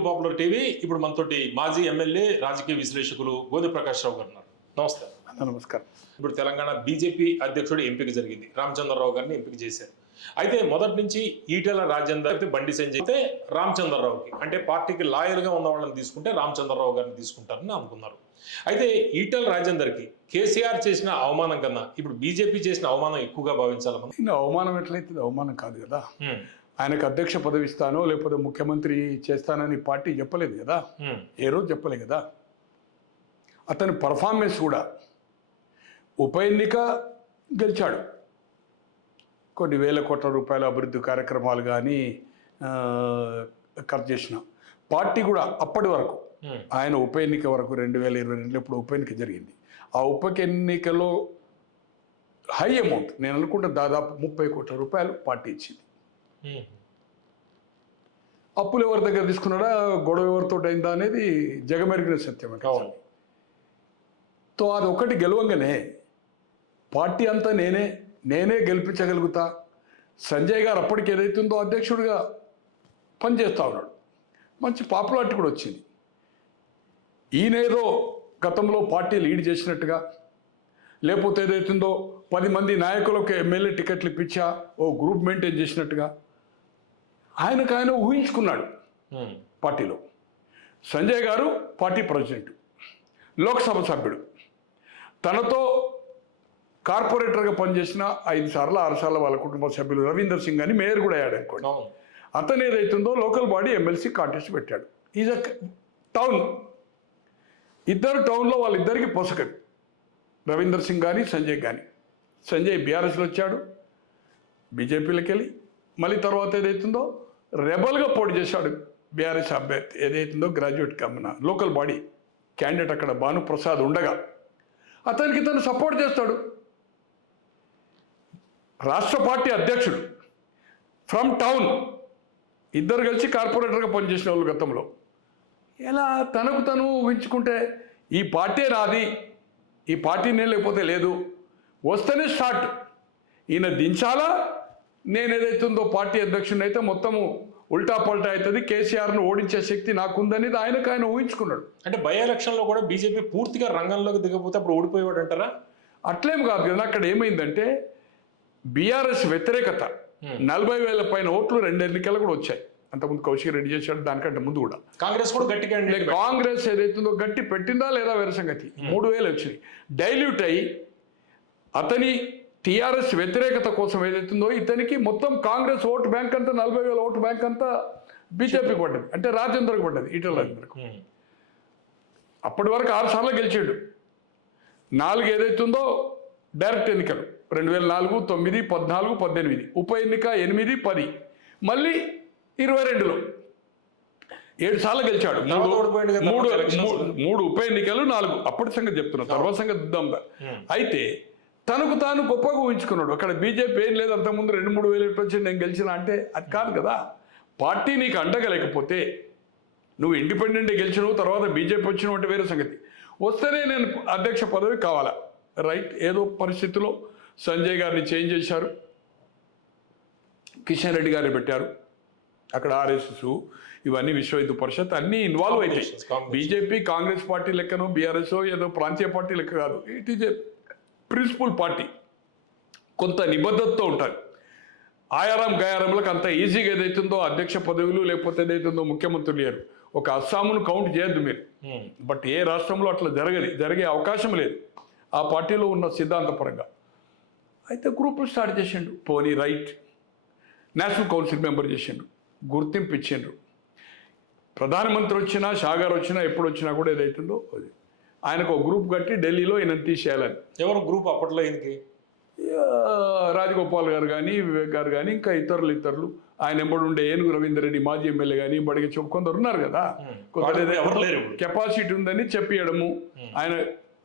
Telugu popular TV. ఇప్పుడు మనతోటి మాజీ ఎమ్మెల్యే రాజకీయ విశ్లేషకులు గోదె ప్రకాష్ రావు గారు ఉన్నారు. నమస్తే. నమస్కారం. ఇప్పుడు తెలంగాణ బీజేపీ అధ్యక్షుడు ఎంపిక జరిగింది. రామచంద్రరావు గారిని ఎంపిక చేశారు. అయితే మొదటి నుంచి ఈటెల రాజేందర్, బండి సంజయ్ అయితే రామచంద్రరావుకి, అంటే పార్టీకి లాయల్ గా ఉన్న వాళ్ళని తీసుకుంటే రామచంద్రరావు గారిని తీసుకుంటారని అనుకున్నారు. అయితే ఈటెల రాజేందర్కి కేసీఆర్ చేసిన అవమానం కన్నా ఇప్పుడు బీజేపీ చేసిన అవమానం ఎక్కువగా భావించాలి. అవమానం ఎట్లయితే అవమానం కాదు కదా. ఆయనకు అధ్యక్ష పదవి ఇస్తానో లేకపోతే ముఖ్యమంత్రి చేస్తానని పార్టీ చెప్పలేదు కదా, ఏ రోజు చెప్పలేదు కదా. అతని పర్ఫార్మెన్స్ కూడా ఉప ఎన్నిక గెలిచాడు, కొన్ని వేల కోట్ల రూపాయల అభివృద్ధి కార్యక్రమాలు కానీ ఖర్చు చేసిన పార్టీ కూడా అప్పటి వరకు ఆయన ఉప ఎన్నిక వరకు 2022 ఇప్పుడు ఉప ఎన్నిక జరిగింది. ఆ ఉప ఎన్నికలో హై అమౌంట్, నేను అనుకుంటే దాదాపు 30 కోట్ల రూపాయలు పార్టీ ఇచ్చింది. అప్పులు ఎవరి దగ్గర తీసుకున్నాడా, గొడవ ఎవరితో అయిందా అనేది జగమెరిగిన సత్యం అంటే. తో అది ఒకటి గెలవంగానే పార్టీ అంతా నేనే గెలిపించగలుగుతా. సంజయ్ గారు అప్పటికి ఏదైతుందో అధ్యక్షుడిగా పనిచేస్తూ ఉన్నాడు, మంచి పాపులారిటీ కూడా వచ్చింది. ఈయనేదో గతంలో పార్టీ లీడ్ చేసినట్టుగా, లేకపోతే ఏదైతుందో 10 మంది నాయకులకు ఎమ్మెల్యే టికెట్లు ఇప్పించా ఓ గ్రూప్ మెయింటైన్ చేసినట్టుగా ఆయన ఊహించుకున్నాడు. పార్టీలో సంజయ్ గారు పార్టీ ప్రెసిడెంట్, లోక్సభ సభ్యుడు, తనతో కార్పొరేటర్గా పనిచేసిన 5 సార్లు 6 సార్లు వాళ్ళ కుటుంబ సభ్యులు రవీందర్ సింగ్ అని మేయర్ కూడా అయ్యాడు అనుకోండి. అతను ఏదైతుందో లోకల్ బాడీ ఎమ్మెల్సీ కాంటెస్ట్ పెట్టాడు. ఈజ్ అ టౌన్, ఇద్దరు టౌన్లో వాళ్ళిద్దరికి పొసకది, రవీందర్ సింగ్ కానీ సంజయ్ కానీ. సంజయ్ బీఆర్ఎస్లో వచ్చాడు, బీజేపీలోకి వెళ్ళి మళ్ళీ తర్వాత ఏదైతుందో రెబల్గా పోటీ చేశాడు. బీఆర్ఎస్ అభ్యర్థి ఏదైతుందో గ్రాడ్యుయేట్ కమ్మిన లోకల్ బాడీ క్యాండిడేట్ అక్కడ భానుప్రసాద్ ఉండగా అతనికి తను సపోర్ట్ చేస్తాడు. రాష్ట్ర పార్టీ అధ్యక్షుడు ఫ్రమ్ టౌన్, ఇద్దరు కలిసి కార్పొరేటర్గా పనిచేసిన వాళ్ళు గతంలో. ఇలా తనకు తను ఊహించుకుంటే ఈ పార్టీ రాది, ఈ పార్టీనే లేకపోతే లేదు, వస్తేనే స్టార్ట్, ఈయన దించాలా, నేను ఏదైతుందో పార్టీ అధ్యక్షుడిని అయితే మొత్తము ఉల్టా పల్టా అవుతుంది, కేసీఆర్ను ఓడించే శక్తి నాకుందనేది ఆయన ఊహించుకున్నాడు. అంటే బై ఎలక్షన్లో కూడా బీజేపీ పూర్తిగా రంగంలోకి దిగకపోతే అప్పుడు ఓడిపోయేవాడు అంటారా? అట్లేం కాదు కదా. అక్కడ ఏమైందంటే బీఆర్ఎస్ వ్యతిరేకత 40,000 పైన ఓట్లు 2 ఎన్నికలు కూడా వచ్చాయి. అంతకుముందు కౌశిక్ రెడ్డి చేశాడు, దానికంటే ముందు కూడా కాంగ్రెస్ కూడా గట్టిగా, కాంగ్రెస్ ఏదైతుందో గట్టి పెట్టిందా లేదా వేరే సంగతి. 3,000 వచ్చినాయి, డైల్యూట్ అయ్యి అతని టీఆర్ఎస్ వ్యతిరేకత కోసం ఏదైతుందో ఇతనికి మొత్తం కాంగ్రెస్ ఓటు బ్యాంక్ అంతా 40,000 ఓటు బ్యాంక్ అంతా బీజేపీకి పడ్డది, అంటే రాజేందర్కి పడ్డది, ఈటెల రాజేందర్కు. అప్పటి వరకు 6 సార్లు గెలిచాడు, 4 ఏదైతుందో డైరెక్ట్ ఎన్నికలు 2004, 9, 14, 18, ఉప ఎన్నిక 8, 10, మళ్ళీ 22లో 7 సార్లు గెలిచాడు. 3 ఉప ఎన్నికలు 4 అప్పటి సంగతి చెప్తున్నా, తర్వాత సంగతి ఇద్దాం. అయితే తనకు తాను గొప్పగా ఊహించుకున్నాడు. అక్కడ బీజేపీ ఏం లేదు, అంతకుముందు 2-3 వేలు వచ్చి నేను గెలిచిన అంటే అది కాదు కదా. పార్టీ నీకు అండగా లేకపోతే నువ్వు ఇండిపెండెంట్గా గెలిచినవు, తర్వాత బీజేపీ వచ్చిన అంటే వేరే సంగతి. వస్తేనే నేను అధ్యక్ష పదవి కావాలా, రైట్. ఏదో పరిస్థితిలో సంజయ్ గారిని చేంజ్ చేశారు, కిషన్ రెడ్డి గారిని పెట్టారు. అక్కడ ఆర్ఎస్ఎస్ ఇవన్నీ విశ్వ హిందూ పరిషత్ అన్నీ ఇన్వాల్వ్ అయితే బీజేపీ కాంగ్రెస్ పార్టీ లెక్కనో బీఆర్ఎస్ ఏదో ప్రాంతీయ పార్టీ లెక్క కాదు. It is a principle party, కొంత నిబద్ధతతో ఉంటారు. ఆయారం గయారంలకు అంత ఈజీగా ఏదైతుందో అధ్యక్ష పదవులు లేకపోతే ఏదైతుందో ముఖ్యమంత్రులు లేరు. ఒక అస్సామును కౌంట్ చేయొద్దు మీరు, బట్ ఏ రాష్ట్రంలో అట్లా జరిగే అవకాశం లేదు ఆ పార్టీలో ఉన్న సిద్ధాంతపరంగా. అయితే గ్రూపులు స్టార్ట్ చేసిండు, పోనీ రైట్. నేషనల్ కౌన్సిల్ మెంబర్ చేసిండు, గుర్తింపు ఇచ్చిండ్రు. ప్రధానమంత్రి వచ్చినా, షా గారు వచ్చినా, ఎప్పుడు వచ్చినా కూడా ఏదైతుందో అది ఆయనకు ఒక గ్రూప్ కట్టి ఢిల్లీలో ఈయన తీసేయాలని. ఎవరు గ్రూప్ అప్పట్లో ఈయనకి? రాజగోపాల్ గారు కానీ, వివేక్ గారు కానీ, ఇంకా ఇతరులు ఆయన ఎంబడి ఉండే ఏనుగు రవీందర్ రెడ్డి మాజీ ఎమ్మెల్యే కానీ బడిగా కొందరు ఉన్నారు కదా, కెపాసిటీ ఉందని చెప్పియడము.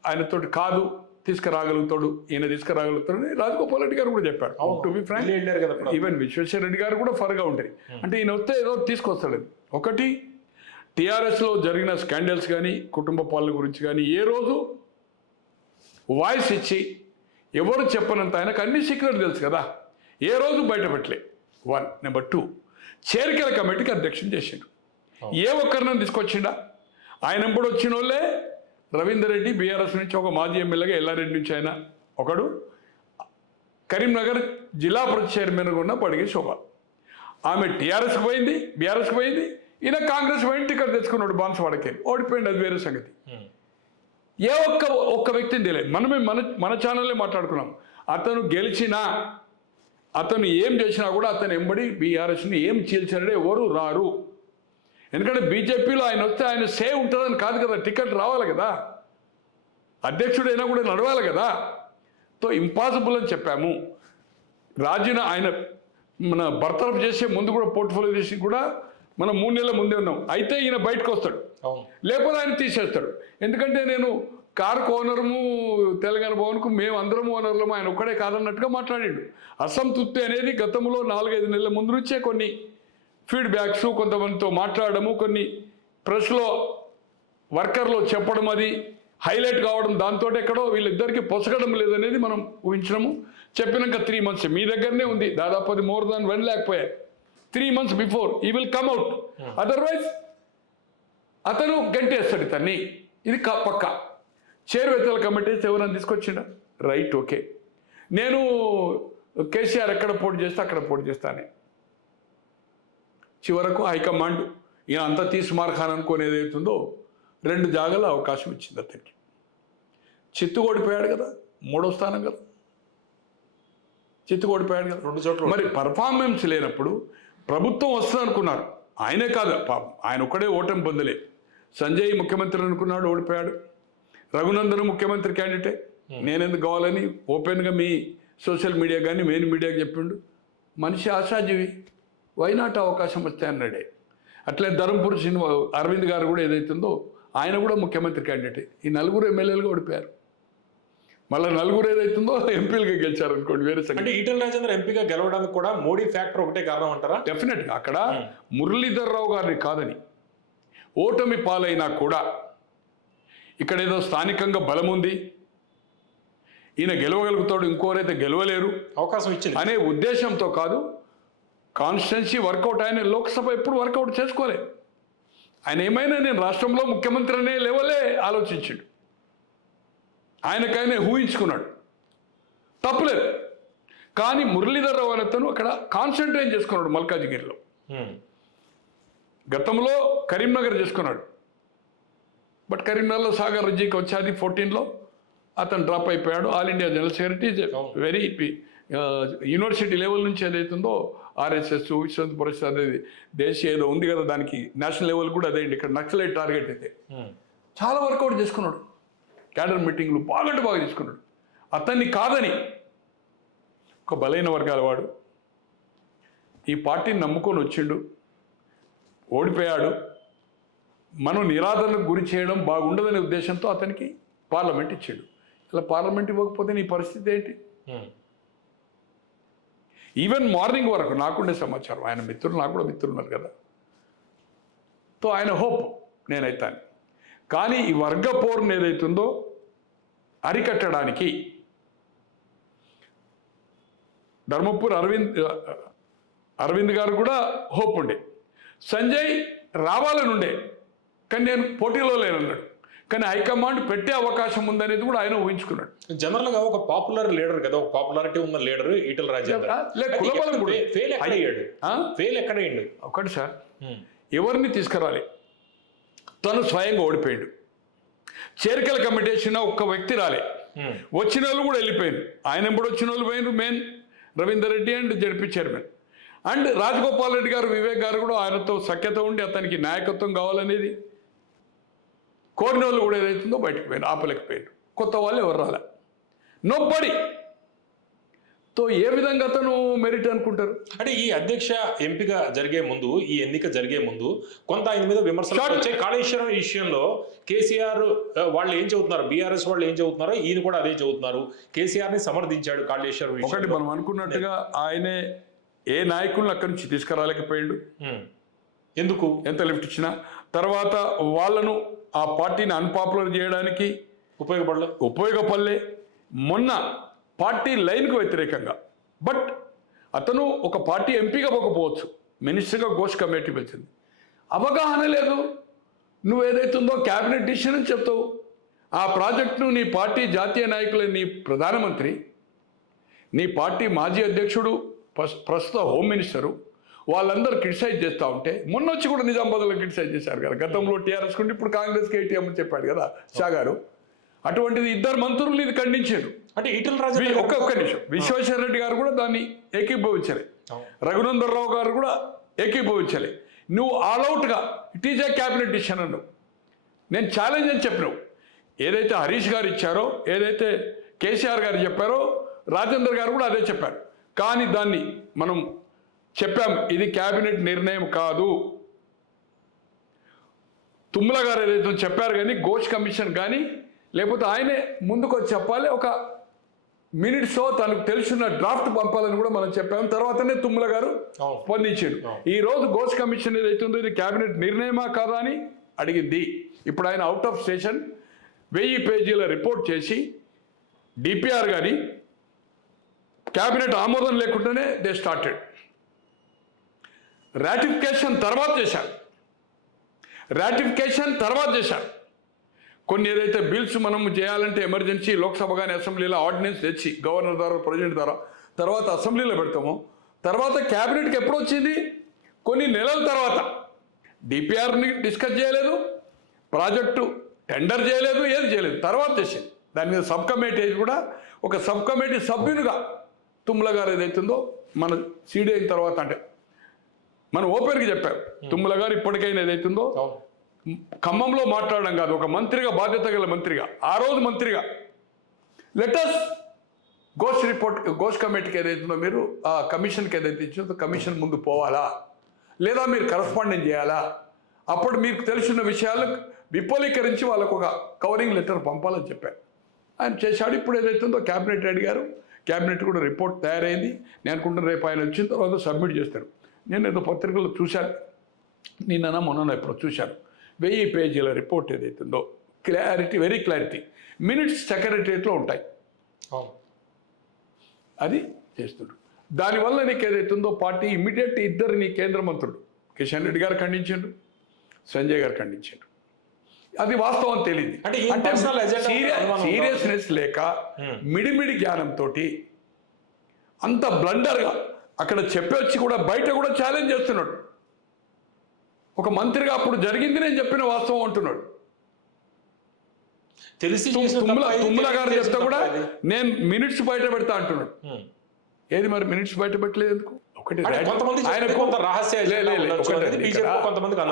ఆయనతోటి కాదు తీసుకురాగలుగుతాడు, ఈయన తీసుకురాగలుగుతాడని రాజగోపాల్ రెడ్డి గారు కూడా చెప్పారు. To be frank, even Vishweshwar Reddy గారు కూడా ఫర్గా ఉంటాయి. అంటే ఈయన వస్తే ఏదో తీసుకొస్తాడు. ఒకటి, టీఆర్ఎస్లో జరిగిన స్కాండల్స్ కానీ, కుటుంబ పాలన గురించి కానీ ఏ రోజు వాయిస్ ఇచ్చి ఎవరు చెప్పనంత, ఆయనకు అన్ని సీక్రెట్ తెలుసు కదా, ఏ రోజు బయట పెట్టలే. 1. నెంబర్ 2, చేరికల కమిటీకి అధ్యక్షం చేసిండు. ఏ ఒక్కరిని తీసుకొచ్చిండా? ఆయన ఎంబడి వచ్చిన వాళ్ళే రవీందర్ రెడ్డి బీఆర్ఎస్ నుంచి ఒక మాజీ ఎమ్మెల్యేగా ఎల్లారెడ్డి నుంచి ఆయన ఒకడు, కరీంనగర్ జిల్లా పరిషత్ చైర్మన్గా ఉన్న పడిగే శోభ. ఆమె టీఆర్ఎస్కి పోయింది, బీఆర్ఎస్కి పోయింది, ఈయన కాంగ్రెస్ పోయింది, టికెట్ తెచ్చుకున్నాడు బాన్సువాడకి, ఓడిపోయింది, అది వేరే సంగతి. ఏ ఒక్క వ్యక్తిని తెలియదు. మనమే మన ఛానల్లే మాట్లాడుకున్నాం. అతను గెలిచినా, అతను ఏం చేసినా కూడా అతను ఎంబడి బీఆర్ఎస్ని ఏం చీల్చాడే ఎవరు రారు. ఎందుకంటే బీజేపీలో ఆయన వస్తే ఆయన సేవ్ ఉంటుందని కాదు కదా, టికెట్ రావాలి కదా, అధ్యక్షుడైనా కూడా నడవాలి కదా. తో ఇంపాసిబుల్ అని చెప్పాము. రాజీనా ఆయన మన బర్తరఫ్ చేసే ముందు కూడా పోర్ట్ఫోలియో చేసి కూడా మనం 3 నెలల ముందే ఉన్నాం. అయితే ఈయన బయటకు వస్తాడు, లేకపోతే ఆయన తీసేస్తాడు. ఎందుకంటే నేను కారుకు ఓనరము, తెలంగాణ భవన్కు మేము అందరం ఓనర్లము, ఆయన ఒక్కడే కాదన్నట్టుగా మాట్లాడాడు. అసంతృప్తి అనేది గతంలో 4-5 నెలల ముందు నుంచే కొన్ని ఫీడ్బ్యాక్స్, కొంతమందితో మాట్లాడము, కొన్ని ప్రెస్లో వర్కర్లు చెప్పడం, అది హైలైట్ కావడం, దాంతో ఎక్కడో వీళ్ళిద్దరికీ పొసగడం లేదనేది మనం ఊహించడము. చెప్పినాక 3 months మీ దగ్గరనే ఉంది, దాదాపు అది మోర్ దాన్ 1 lakh పోయాయి. 3 months బిఫోర్ ఈ విల్ కమ్ అవుట్, అదర్వైజ్ అతను గంటేస్తాడు ఇతన్ని. ఇది పక్క. చేరువేతల కమిటీస్ ఎవరైనా తీసుకొచ్చిండా? రైట్, ఓకే, నేను కేసీఆర్ ఎక్కడ పోటీ చేస్తే అక్కడ పోటీ చేస్తానే. చివరకు హైకమాండ్ ఈయన అంతా తీసి మార్ఖాన్ అనుకునేది ఏదైతుందో 2 జాగాలో అవకాశం ఇచ్చింది అతనికి. చిత్తు ఓడిపోయాడు కదా, 3వ స్థానం కదా, చిత్తు ఓడిపోయాడు కదా, 2 చోట్ల. మరి పర్ఫార్మెన్స్ లేనప్పుడు ప్రభుత్వం వస్తుంది అనుకున్నారు. ఆయనే కాదు, ఆయన ఒక్కడే ఓటమి పొందలే. సంజయ్ ముఖ్యమంత్రి అనుకున్నాడు, ఓడిపోయాడు. రఘునందన్ ముఖ్యమంత్రి క్యాండిడేట్, నేనెందుకు కావాలని ఓపెన్గా మీ సోషల్ మీడియా కానీ మెయిన్ మీడియాకి చెప్పిండు. మనిషి ఆశాజీవి, వైనాట్ అవకాశం వస్తే అన్నాడే. అట్లే ధర్మపురి అరవింద్ గారు కూడా ఏదైతుందో ఆయన కూడా ముఖ్యమంత్రి క్యాండిడేట్. ఈ 4 ఎమ్మెల్యేలుగా ఓడిపోయారు. మళ్ళీ 4 ఏదైతుందో ఎంపీలుగా గెలిచారు అనుకోండి, వేరే సంగతి. అంటే ఈటెల రాజేందర్ ఎంపీగా గెలవడానికి కూడా మోడీ ఫ్యాక్టర్ ఒకటే కారణం అంటారా? డెఫినెట్గా అక్కడ మురళీధర్ రావు గారిని కాదని, ఓటమి పాలైనా కూడా ఇక్కడ ఏదో స్థానికంగా బలం ఉంది, ఈయన గెలవగలుగుతాడు, ఇంకోరైతే గెలవలేరు, అవకాశం ఇచ్చింది అనే ఉద్దేశంతో కాదు. కాన్స్టిట్యున్సీ వర్కౌట్, ఆయన లోక్సభ ఎప్పుడు వర్కౌట్ చేసుకోలే. ఆయన ఏమైనా నేను రాష్ట్రంలో ముఖ్యమంత్రి అనే లెవెలే ఆలోచించాడు, ఆయనకైనా ఊహించుకున్నాడు, తప్పులేదు. కానీ మురళీధర్ రావు అతను అక్కడ కాన్సన్ట్రేట్ చేసుకున్నాడు మల్కాజిగిరిలో. గతంలో కరీంనగర్ చేసుకున్నాడు, బట్ కరీంనగర్లో సాగర్ రెడ్డికి వచ్చేది 14లో అతను డ్రాప్ అయిపోయాడు. All India general secretary, very university level నుంచి ఏదైతుందో ఆర్ఎస్ఎస్, విశ్వ పరిషత్ అనేది దేశీయ ఏదో ఉంది కదా, దానికి నేషనల్ లెవెల్ కూడా అదే. ఇక్కడ నక్సలైట్ టార్గెట్ అయితే చాలా వర్కౌట్ చేసుకున్నాడు, క్యాడర్ మీటింగ్లు బాగా చేసుకున్నాడు. అతన్ని కాదని ఒక బలైన వర్గాల వాడు ఈ పార్టీని నమ్ముకొని వచ్చిండు, ఓడిపోయాడు. మనం నిరాదరణకు గురి చేయడం బాగుండదనే ఉద్దేశంతో అతనికి పార్లమెంట్ ఇచ్చాడు. ఇలా పార్లమెంట్ ఇవ్వకపోతే నీ పరిస్థితి ఏంటి? ఈవెన్ మార్నింగ్ వరకు నాకుండే సమాచారం, ఆయన మిత్రులు, నాకు కూడా మిత్రులు ఉన్నారు కదా, తో ఆయన హోప్ నేనైతాను. కానీ ఈ వర్గ పోరుని ఏదైతుందో అరికట్టడానికి ధర్మపురి అరవింద్ గారు కూడా హోప్ ఉండే, సంజయ్ రావాలని ఉండే, కానీ నేను పోటీలో లేనన్నాడు. కానీ హైకమాండ్ పెట్టే అవకాశం ఉందనేది కూడా ఆయన ఊహించుకున్నాడు. జనరల్ గా ఒక పాపులర్ లీడర్ కదా, ఒక పాపులారిటీ ఉన్న లీడర్ ఈటెల రాజేందర్. ఫెయిల్ ఎక్కడ అయ్యాడు? ఒకటి సార్, ఎవరిని తీసుకురాలి, తను స్వయంగా ఓడిపోయాడు. చేరికల కమిటీ వేసిన ఒక్క వ్యక్తి రాలే, వచ్చిన వాళ్ళు కూడా వెళ్ళిపోయారు. ఆయన ఎప్పుడు వచ్చిన వాళ్ళు పోయిన main Ravinder Reddy and ZP chairman and Rajagopal Reddy గారు, వివేక్ గారు కూడా ఆయనతో సఖ్యత ఉండి అతనికి నాయకత్వం కావాలనేది కోరిన వాళ్ళు కూడా ఏదైతుందో బయటకు పోయారు, ఆపలేకపోయారు. కొత్త వాళ్ళు ఎవరు రాలే, నోబడీ. తో ఏ విధంగా అతను మెరిట్ అనుకుంటారు? అంటే ఈ అధ్యక్ష ఎంపిక జరిగే ముందు, ఈ ఎన్నిక జరిగే ముందు కొంత ఆయన మీద విమర్శలు వచ్చాయి. కాళేశ్వరం విషయంలో కేసీఆర్ వాళ్ళు ఏం చెబుతున్నారు, బీఆర్ఎస్ వాళ్ళు ఏం చెబుతున్నారో ఈయన కూడా అదే చెబుతున్నారు. కేసీఆర్ ని సమర్థించాడు కాళేశ్వరం. ఒకటి మనం అనుకున్నట్టుగా ఆయనే ఏ నాయకులను అక్కడి నుంచి తీసుకురాలేకపోయాడు. ఎందుకు? ఎంత లిఫ్ట్ ఇచ్చినా తర్వాత వాళ్ళను ఆ పార్టీని అన్పాపులర్ చేయడానికి ఉపయోగపడలే. మొన్న పార్టీ లైన్కు వ్యతిరేకంగా, బట్ అతను ఒక పార్టీ ఎంపీగా పోకపోవచ్చు, మినిస్టర్గా ఘోష్ కమిటీ వచ్చింది. అవగాహన లేదు. నువ్వు ఏదైతుందో క్యాబినెట్ డిసిషన్ అని చెప్తావు. ఆ ప్రాజెక్టును నీ పార్టీ జాతీయ నాయకులు, నీ ప్రధానమంత్రి, నీ పార్టీ మాజీ అధ్యక్షుడు, ప్రస్తుత హోమ్ మినిస్టరు వాళ్ళందరూ క్రిటిసైజ్ చేస్తూ ఉంటే, మొన్న వచ్చి కూడా నిజామాబాద్లో క్రిటిసైజ్ చేశారు కదా. గతంలో టీఆర్ఎస్ కుంటే ఇప్పుడు కాంగ్రెస్కి ఏటీఎం అని చెప్పాడు కదా షా గారు. అటువంటిది ఇద్దరు మంత్రులు ఇది ఖండించారు. అంటే ఈటల రాజేందర్ ఒక్క నిమిషం, విశ్వేశ్వర రెడ్డి గారు కూడా దాన్ని ఏకీభవించలే, రఘునందన్ రావు గారు కూడా ఏకీభవించలే. నువ్వు ఆల్అవుట్గా it is a cabinet decision అన్నావు. నేను ఛాలెంజ్ అని చెప్పినావు. ఏదైతే హరీష్ గారు ఇచ్చారో, ఏదైతే కేసీఆర్ గారు చెప్పారో, రాజేందర్ గారు కూడా అదే చెప్పారు. కానీ దాన్ని మనం చెప్పాం, ఇది క్యాబినెట్ నిర్ణయం కాదు. తుమ్మల గారు ఏదైతే చెప్పారు కానీ ఘోష్ కమిషన్ కానీ, లేకపోతే ఆయనే ముందుకు వచ్చి చెప్పాలి, ఒక మినిట్స్లో తనకు తెలిసిన డ్రాఫ్ట్ పంపాలని కూడా మనం చెప్పాము. తర్వాతనే తుమ్మల గారు స్పందించారు. ఈ రోజు ఘోష్ కమిషన్ ఏదైతే ఉందో ఇది క్యాబినెట్ నిర్ణయమా కాదా అని అడిగింది. ఇప్పుడు ఆయన అవుట్ ఆఫ్ స్టేషన్ 1000 పేజీల రిపోర్ట్ చేసి డిపిఆర్ కానీ క్యాబినెట్ ఆమోదం లేకుండానే దే స్టార్టెడ్. రాటిఫికేషన్ తర్వాత చేశారు. కొన్ని ఏదైతే బిల్స్ మనం చేయాలంటే ఎమర్జెన్సీ లోక్సభ కానీ అసెంబ్లీలో ఆర్డినెన్స్ తెచ్చి గవర్నర్ ద్వారా, ప్రెసిడెంట్ ద్వారా, తర్వాత అసెంబ్లీలో పెడతాము. తర్వాత క్యాబినెట్కి ఎప్పుడు వచ్చింది? కొన్ని నెలల తర్వాత. డిపిఆర్ని డిస్కస్ చేయలేదు, ప్రాజెక్టు టెండర్ చేయలేదు, ఏది చేయలేదు, తర్వాత చేసింది. దాని మీద సబ్ కమిటీ కూడా ఒక సబ్ కమిటీ సభ్యునిగా తుమ్మల గారు ఏదైతుందో మన సీడీ అయిన తర్వాత, అంటే మనం ఓపెన్గా చెప్పాం, తుమ్మల గారు ఇప్పటికైనా ఏదైతుందో ఖమ్మంలో మాట్లాడడం కాదు, ఒక మంత్రిగా, బాధ్యత గల మంత్రిగా, ఆ రోజు మంత్రిగా, లెటస్ ఘోష్ కమిటీకి ఏదైతుందో మీరు ఆ కమిషన్కి ఏదైతే ఇచ్చిందో కమిషన్ ముందు పోవాలా, లేదా మీరు కరస్పాండెంట్ చేయాలా, అప్పుడు మీకు తెలిసిన విషయాలు విపులీకరించి వాళ్ళకు ఒక కవరింగ్ లెటర్ పంపాలని చెప్పారు. ఆయన చేశాడు. ఇప్పుడు ఏదైతుందో క్యాబినెట్ అడిగారు, క్యాబినెట్ కూడా రిపోర్ట్ తయారైంది. నేను అనుకుంటున్న రేపు ఆయన వచ్చిన తర్వాత సబ్మిట్ చేస్తారు. నేను ఏదో పత్రికల్లో చూశాను, నిన్న మొన్న ఎప్పుడు చూశాను. 1000 పేజీల రిపోర్ట్ ఏదైతుందో క్లారిటీ, వెరీ క్లారిటీ, మినిట్స్ సెక్రటరియట్లో ఉంటాయి. అది చేస్తున్నాడు. దానివల్ల నీకు ఏదైతుందో పార్టీ ఇమ్మీడియట్ ఇద్దరిని కేంద్ర మంత్రులు కిషన్ రెడ్డి గారు ఖండించారు, సంజయ్ గారు ఖండించారు. అది వాస్తవం తెలియదు. అంటే సీరియస్నెస్ లేక మిడిమిడి జ్ఞానంతో అంత బ్లండర్గా అక్కడ చెప్పొచ్చి కూడా బయట కూడా ఛాలెంజ్ చేస్తున్నాడు. ఒక మంత్రిగా అప్పుడు జరిగింది నేను చెప్పిన వాస్తవం అంటున్నాడు. తెలిసి తుమ్మల గారు చెప్తే కూడా నేను మినిట్స్ బయట పెడతా అంటున్నాడు. ఏది మరి మినిట్స్ బయట పెట్టలేదు ఎందుకు? ఒకటి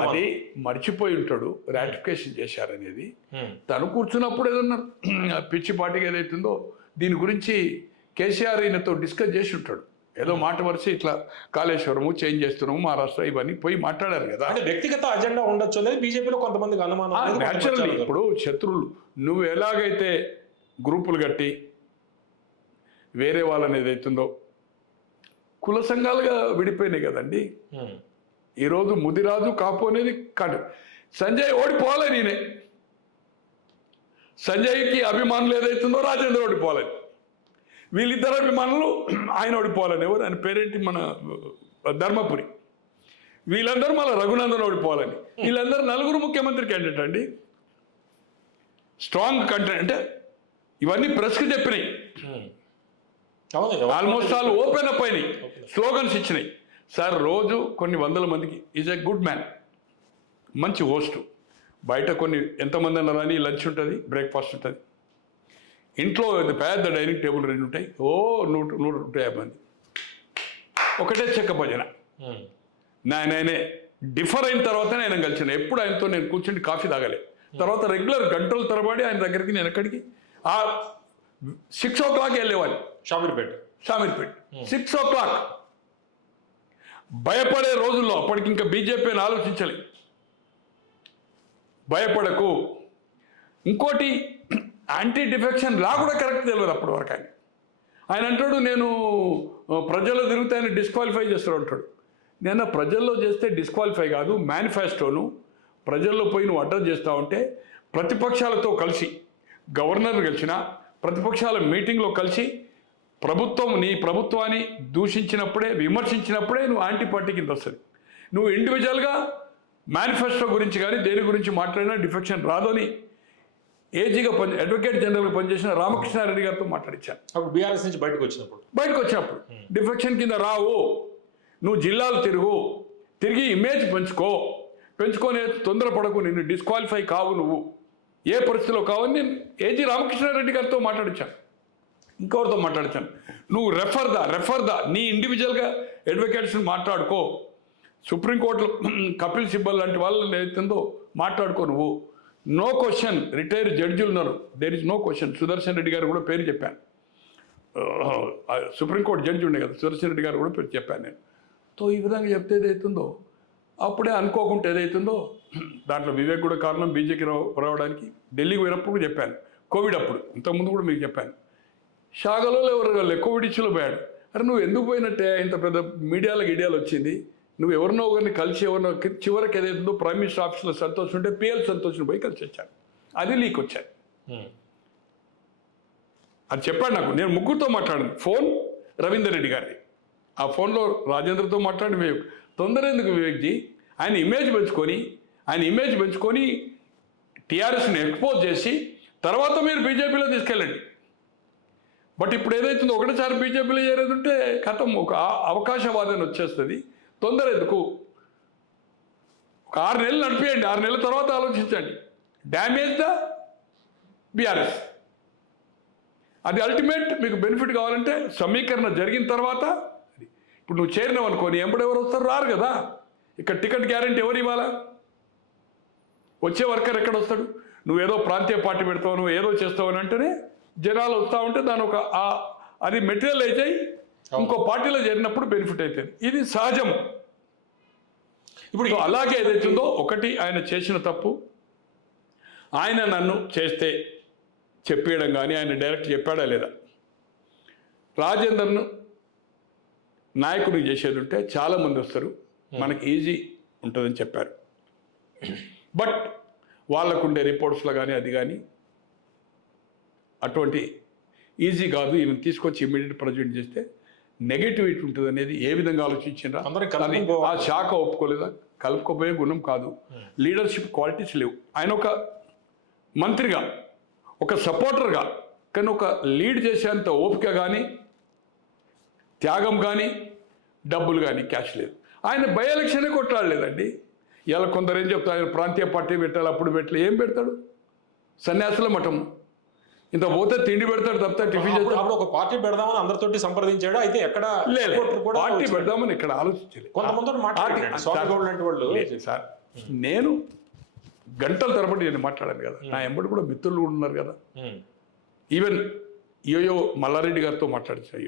అది మర్చిపోయి ఉంటాడు రాటిఫికేషన్ చేశారనేది. తను కూర్చున్నప్పుడు ఏదన్నా పిచ్చి పార్టీకి ఏదైతుందో దీని గురించి కేసీఆర్ ఈయనతో డిస్కస్ చేసి ఉంటాడు. ఏదో మాట వరుస ఇట్లా కాళేశ్వరము చేంజ్ చేస్తున్నాము, మహారాష్ట్ర ఇవన్నీ పోయి మాట్లాడారు కదా. అంటే వ్యక్తిగత అజెండా ఉండొచ్చు అనేది బీజేపీలో కొంతమందికి అనుమానం. న్యాచురల్లీ ఇప్పుడు శత్రువులు నువ్వు ఎలాగైతే గ్రూపులు కట్టి వేరే వాళ్ళని ఏదైతుందో కుల సంఘాలుగా విడిపోయినాయి కదండి. ఈరోజు ముదిరాజు కాపు అనేది కాదు. సంజయ్ ఓడిపోవాలి, నేనే సంజయ్కి అభిమానులు ఏదైతుందో రాజేంద్ర ఓడిపోవాలని, వీళ్ళిద్దరు అభిమానులు ఆయన ఓడిపోవాలని. ఎవరు ఆయన పేరేంటి, మన ధర్మపురి, వీళ్ళందరూ మళ్ళీ రఘునందన్ ఓడిపోవాలని. వీళ్ళందరూ నలుగురు ముఖ్యమంత్రి క్యాండిడేట్ అండి. Strong content. అంటే ఇవన్నీ ప్రెస్కి చెప్పినాయి, ఆల్మోస్ట్ ఆల్ ఓపెన్ అప్ అయినాయి, స్లోగన్స్ ఇచ్చినాయి. సార్ రోజు కొన్ని వందల మందికి ఈజ్ ఎ గుడ్ మ్యాన్, మంచి హోస్ట్. బయట కొన్ని ఎంతమంది అన్నారని లంచ్ ఉంటుంది, బ్రేక్ఫాస్ట్ ఉంటుంది. ఇంట్లో పెద్ద డైనింగ్ టేబుల్ 2 ఉంటాయి. 100-150 మంది ఒకటే చెక్క భజన. నేనే డిఫర్ అయిన తర్వాతనే ఆయన కలిసిన. ఎప్పుడు ఆయనతో నేను కూర్చుని కాఫీ తాగలే. తర్వాత రెగ్యులర్ గంటల తరబడి ఆయన దగ్గరికి నేను ఎక్కడికి 6 o'clock వెళ్ళేవాడిని. షామీర్పేట్ 6 o'clock. భయపడే రోజుల్లో అప్పటికి ఇంకా బీజేపీ అని ఆలోచించాలి. భయపడకు. ఇంకోటి యాంటీ డిఫెక్షన్ లా కూడా కరెక్ట్ తెలియదు అప్పటి వరకు. ఆయన అంటాడు నేను ప్రజల్లో తిరిగితే ఆయన డిస్క్వాలిఫై చేస్తాడు అంటాడు. నేను ప్రజల్లో చేస్తే డిస్క్వాలిఫై కాదు, మేనిఫెస్టోను ప్రజల్లో పోయి నువ్వు అడ్రస్ చేస్తూ ఉంటే ప్రతిపక్షాలతో కలిసి గవర్నర్ కలిసిన ప్రతిపక్షాల మీటింగ్లో కలిసి నీ ప్రభుత్వాన్ని దూషించినప్పుడే, విమర్శించినప్పుడే నువ్వు యాంటీ పార్టీ కింద వస్తుంది. నువ్వు ఇండివిజువల్గా మేనిఫెస్టో గురించి కానీ దేని గురించి మాట్లాడినా డిఫెక్షన్ రాదు అని ఏజీగా అడ్వకేట్ జనరల్గా పనిచేసిన రామకృష్ణారెడ్డి గారితో మాట్లాడించాను. అప్పుడు బీఆర్ఎస్ నుంచి బయటకు వచ్చినప్పుడు డిఫెక్షన్ కింద రావు, నువ్వు జిల్లాలు తిరిగి ఇమేజ్ పెంచుకొని తొందరపడకు, నిన్ను డిస్క్వాలిఫై కావు, నువ్వు ఏ పరిస్థితిలో కావని నేను ఏజీ రామకృష్ణారెడ్డి గారితో మాట్లాడించాను, ఇంకెవరితో మాట్లాడించాను. నువ్వు రెఫర్ ద నీ ఇండివిజువల్గా అడ్వకేట్స్ని మాట్లాడుకో, సుప్రీంకోర్టులో కపిల్ సిబ్బల్ లాంటి వాళ్ళు ఏదైతుందో మాట్లాడుకో, నువ్వు నో క్వశ్చన్ రిటైర్డ్ జడ్జిలు ఉన్నారు, there is no question. Sudarshan Reddy గారు కూడా పేరు చెప్పాను, సుప్రీంకోర్టు జడ్జి ఉండే కదా, సుదర్శన్ రెడ్డి గారు కూడా పేరు చెప్పాను నేను. తో ఈ విధంగా చెప్తే ఏదైతుందో అప్పుడే అనుకోకుండా ఏదైతుందో దాంట్లో వివేక్ కూడా కారణం బీజేపీ రావడానికి. ఢిల్లీకి పోయినప్పుడు చెప్పాను, కోవిడ్ అప్పుడు, ఇంతకుముందు కూడా మీకు చెప్పాను, షాగలో ఎవరు కోవిడ్ ఇష్యూలో పోయాడు. అరే నువ్వు ఎందుకు పోయినట్టే, ఇంత పెద్ద మీడియాలో వచ్చింది, నువ్వు ఎవరినో ఒకరిని కలిసి ఎవరినో చివరికి ఏదైతుందో ప్రైమ్ మినిస్టర్ ఆఫీస్లో సంతోష్ ఉంటే పిఎల్ సంతోష్ని పోయి కలిసి వచ్చాను, అది లీక్ వచ్చాను. అది చెప్పాడు నాకు, నేను ముగ్గురితో మాట్లాడాను. ఫోన్ రవీందర్ రెడ్డి గారిది, ఆ ఫోన్లో రాజేంద్రతో మాట్లాడి వివేక్. తొందర ఎందుకు వివేక్జీ, ఆయన ఇమేజ్ పెంచుకొని టీఆర్ఎస్ని ఎక్స్పోజ్ చేసి తర్వాత మీరు బీజేపీలో తీసుకెళ్ళండి. బట్ ఇప్పుడు ఏదైతుందో ఒకటేసారి బీజేపీలో చేరేదంటే కథం, ఒక అవకాశవాదన వచ్చేస్తుంది. తొందర ఎందుకు, ఒక 6 నెలలు నడిపేయండి, 6 నెలల తర్వాత ఆలోచించండి. డ్యామేజ్ ద బీఆర్ఎస్, అది అల్టిమేట్ మీకు బెనిఫిట్ కావాలంటే సమీకరణ జరిగిన తర్వాత. ఇప్పుడు నువ్వు చేరినావు అనుకోని ఎవరు వస్తారు, రారు కదా. ఇక్కడ టికెట్ గ్యారెంటీ ఎవరు ఇవ్వాలా, వచ్చే వర్కర్ ఎక్కడ వస్తాడు? నువ్వేదో ప్రాంతీయ పార్టీ పెడతావు, నువ్వు ఏదో చేస్తావు అని అంటేనే జనాలు వస్తూ ఉంటే దాని ఒక అది మెటీరియల్ అయితే ఇంకో పార్టీలో చేరినప్పుడు బెనిఫిట్ అవుతుంది, ఇది సహజము. ఇప్పుడు అలాగే ఏదైతుందో ఒకటి ఆయన చేసిన తప్పు, ఆయన నన్ను చేస్తే చెప్పేయడం కానీ ఆయన డైరెక్ట్ చెప్పాడా లేదా, రాజేందర్ను నాయకుడిని చేసేది ఉంటే చాలామంది వస్తారు, మనకి ఈజీ ఉంటుందని చెప్పారు. బట్ వాళ్ళకుండే రిపోర్ట్స్లో కానీ అది కానీ అటువంటి ఈజీ కాదు. ఈవెన్ తీసుకొచ్చి ఇమ్మీడియట్ ప్రజెంట్ చేస్తే నెగటివిటీ ఉంటుంది అనేది ఏ విధంగా ఆలోచించినా ఆ శాఖ ఒప్పుకోలేదా, కలుపుకోబోయే గుణం కాదు, లీడర్షిప్ క్వాలిటీస్ లేవు. ఆయన ఒక మంత్రిగా, ఒక సపోర్టర్గా, కానీ ఒక లీడ్ చేసేంత ఓపిక కానీ, త్యాగం కానీ, డబ్బులు కానీ, క్యాష్ లేదు. ఆయన బై ఎలక్షనే కొట్లాడలేదండి. ఇలా కొందరు ఏం చెప్తారు, ఆయన ప్రాంతీయ పార్టీ పెట్టాలి, అప్పుడు పెట్టాలి, ఏం పెడతాడు? సన్యాసుల మఠం ఇంత పోతే తిండి పెడతాడు తప్ప టిఫిన్ చేస్తాడు. అప్పుడు ఒక పార్టీ పెడదామని అందరితోటి సంప్రదించాడు, అయితే ఎక్కడ పార్టీ పెడదామని ఇక్కడ ఆలోచించలేదు. కొంతమంది సార్, నేను గంటల తరబడి నేను మాట్లాడాను కదా, నా ఎంబడి కూడా మిత్రులు ఉన్నారు కదా. ఈవెన్ యోయో మల్లారెడ్డి గారితో మాట్లాడించాను,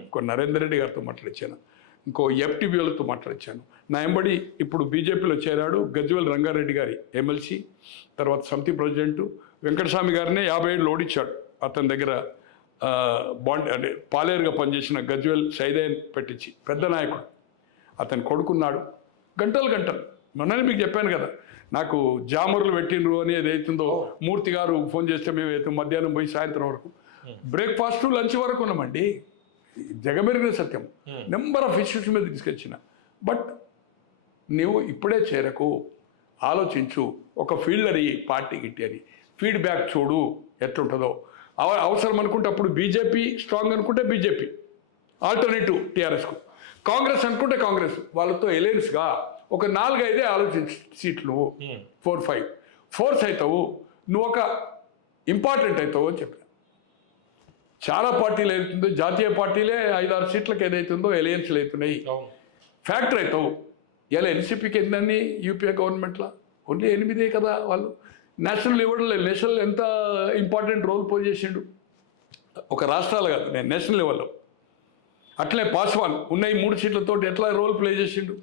ఇంకో నరేందర్ రెడ్డి గారితో మాట్లాడించాను, ఇంకో ఎఫ్టీబీలతో మాట్లాడించాను. నా ఎంబడి ఇప్పుడు బీజేపీలో చేరాడు గజ్వేల్ రంగారెడ్డి గారి ఎమ్మెల్సీ, తర్వాత సమితి ప్రెసిడెంట్ వెంకటస్వామి గారినే 50 ఏళ్ళు ఓడించాడు. అతని దగ్గర బాండ్ అంటే పాలేరుగా పనిచేసిన గజ్వేల్ సైదయ్యని పెట్టించి పెద్ద నాయకుడు, అతను కొడుకున్నాడు. గంటలు మొన్ననే మీకు చెప్పాను కదా, నాకు జామర్లు పెట్టిండ్రు అని ఏదైతుందో మూర్తి గారు ఫోన్ చేస్తే మేము అయితే మధ్యాహ్నం పోయి సాయంత్రం వరకు బ్రేక్ఫాస్ట్ లంచ్ వరకు ఉన్నామండి. జగమెరిగిన సత్యం. నెంబర్ ఆఫ్ ఇష్యూస్ మీద తీసుకొచ్చిన. బట్ నువ్వు ఇప్పుడే చేరకు, ఆలోచించు, ఒక ఫీల్డర్ అయ్యి పార్టీ గిట్టి అని ఫీడ్బ్యాక్ చూడు ఎట్లుంటుందో. అవసరం అనుకుంటే అప్పుడు బీజేపీ స్ట్రాంగ్ అనుకుంటే బీజేపీ ఆల్టర్నేటివ్ టీఆర్ఎస్కు, కాంగ్రెస్ అనుకుంటే కాంగ్రెస్, వాళ్ళతో ఎలయన్స్గా ఒక 4-5 ఆలోచించు సీట్లు. నువ్వు 4-5 ఫోర్స్ అవుతావు, నువ్వు ఒక ఇంపార్టెంట్ అవుతావు అని చెప్పాను. చాలా పార్టీలు అవుతుందో, జాతీయ పార్టీలే 5-6 సీట్లకు ఏదైతుందో ఎలయన్స్లు అవుతున్నాయి, ఫ్యాక్టర్ అవుతావు. ఇలా ఎన్సీపీకి ఎన్ని యూపీఏ గవర్నమెంట్లో ఓన్లీ 8 కదా. వాళ్ళు నేషనల్ లెవెల్లో నేషనల్ ఎంత ఇంపార్టెంట్ రోల్ ప్లే చేసిండు, ఒక రాష్ట్రాలు కాదు, నేను నేషనల్ లెవెల్లో. అట్లే పాస్వాన్ ఉన్న ఈ 3 సీట్లతో ఎట్లా రోల్ ప్లే చేసిండు,